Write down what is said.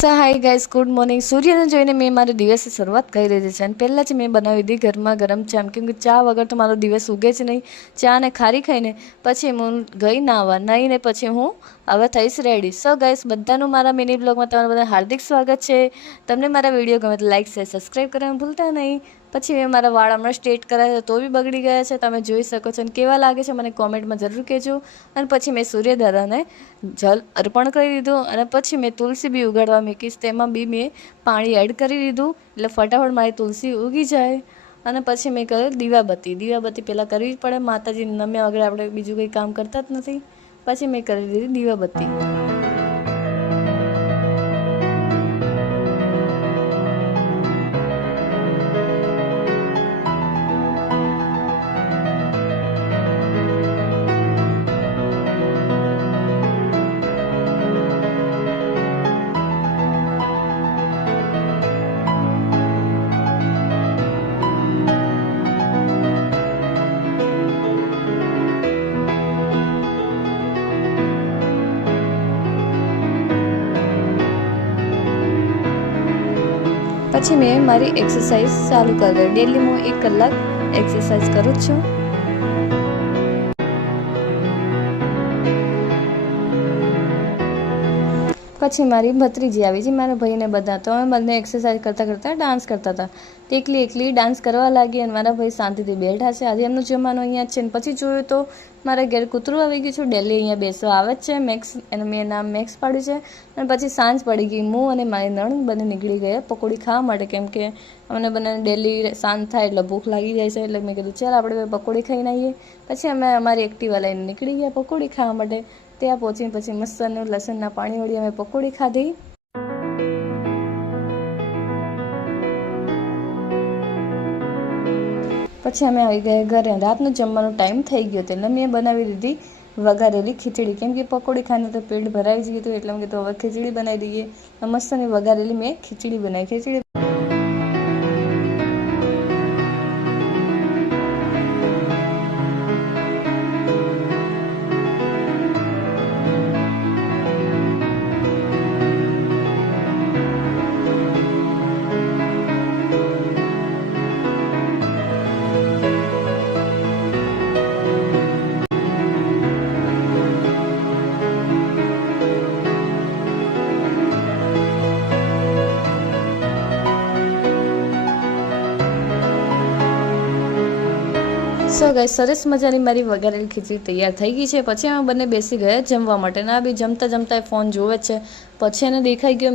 સો hi guys, good morning. સૂર્યને જોઈને મેં મારા દિવસની શરૂઆત કરી દીધી છે અને પહેલાં જ મેં બનાવી દીધી ગરમા ગરમ ચા, કેમ કે ચા વગર તો મારો દિવસ ઉગે જ નહીં. ચા ને ખારી ખાઈને પછી હું ગઈ નાહવા, નાહીને પછી હું હવે થઈશ રેડી. સો ગાઈઝ, બધાનું મારા મિની બ્લોગમાં તમારું બધા હાર્દિક સ્વાગત છે. તમને મારા વિડીયો ગમે તો લાઈક શેર સબસ્ક્રાઈબ કરવાનું ભૂલતા નહીં. પછી મેં મારા વાળ હમણાં સ્ટ્રેટ કરાયા તો બી બગડી ગયા છે, તમે જોઈ શકો છો. અને કેવા લાગે છે મને કોમેન્ટમાં જરૂર કહેજો. અને પછી મેં સૂર્યદાદાને જલ અર્પણ કરી દીધું અને પછી મેં તુલસી બી ઉગાડવા મૂકીશ, તેમાં બી મેં પાણી એડ કરી દીધું એટલે ફટાફટ મારી તુલસી ઉગી જાય. અને પછી મેં કર્યું દીવાબત્તી પહેલાં કરવી જ પડે, માતાજીને નમ્યા વગર આપણે બીજું કંઈ કામ કરતા જ નથી. પછી મેં કરી દીધી દીવાબત્તી. પછી મેં મારી એક્સરસાઇઝ ચાલુ કરી દીધી. ડેલી હું 1 કલાક એક્સરસાઇઝ કરું જ છું. પછી મારી ભત્રીજી આવી છે, મારા ભાઈને બધા, તો અમે બંને એક્સરસાઇઝ કરતાં કરતાં ડાન્સ કરતા હતા. તે એકલી ડાન્સ કરવા લાગી અને મારા ભાઈ શાંતિથી બેઠા છે. આજે એમનું જમવાનું અહીંયા જ છે. ને પછી જોયું તો મારા ઘેર કૂતરું આવી ગયું છે. ડેલી અહીંયા બેસવા આવે જ છે. મેક્સ, એને મેં નામ મેક્સ પાડ્યું છે. અને પછી સાંજ પડી ગઈ, હું અને મારી નણંદ બંને નીકળી ગયા પકોડી ખાવા માટે, કેમ કે અમને બંને ડેલી સાંજ થાય એટલે ભૂખ લાગી જાય છે. એટલે મેં કીધું ચાલ આપણે પકોડી ખાઈને આવીએ. પછી અમે અમારી એક્ટિવા લઈને નીકળી ગયા પકોડી ખાવા માટે. ત્યાં પહોંચીને પછી મસ્તનું લસણના પાણી વળી અમે પકોડી ખાધી. પછી અમે આવી ગયા ઘરે. રાતનું જમવાનો ટાઈમ થઈ ગયો એટલે મેં બનાવી દીધી વઘારેલી ખીચડી, કેમ કે પકોડી ખાઈને તો પેટ ભરાઈ જ ગયું હતું. એટલે મેં કીધું હવે ખીચડી બનાવી દઈએ. મસ્તની વઘારેલી મેં ખીચડી બનાવી. ખીચડી સો ગાઈસ, સરસ મજાની મારી વઘારેલી ખીચડી તૈયાર થઈ ગઈ છે. પછી અમે બંને બેસી ગયા જમવા માટે. ના બી જમતા ફોન જોવે છે. પછી એને દેખાઈ ગયો